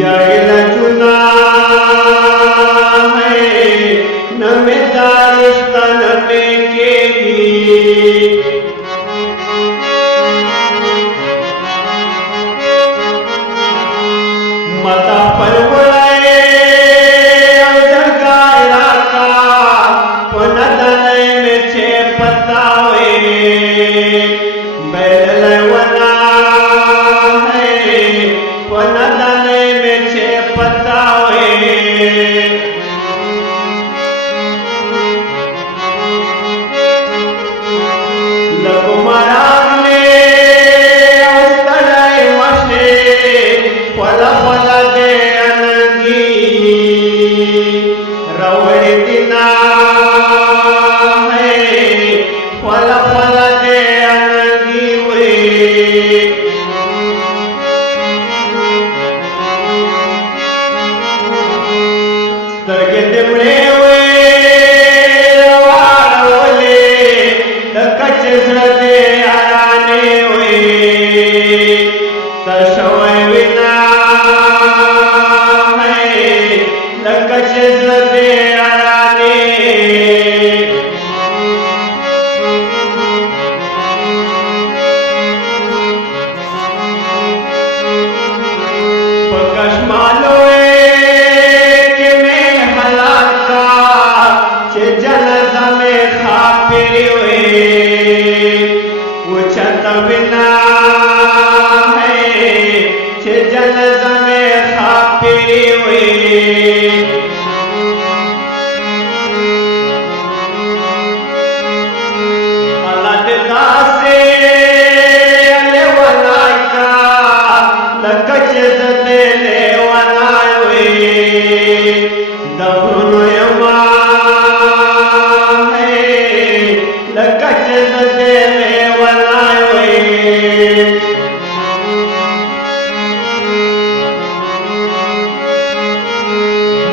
याइल चुना है नमे दारिस्तान में केगी मता परवड़े अवधगायरा का पनदने में छे पतावे बैलवना है पनदने में छे पतावे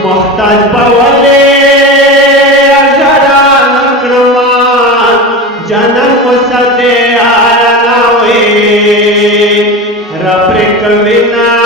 मोहताज पवले अजरा नक्रमान जन्म सदे आरनावे रफ्रिक विना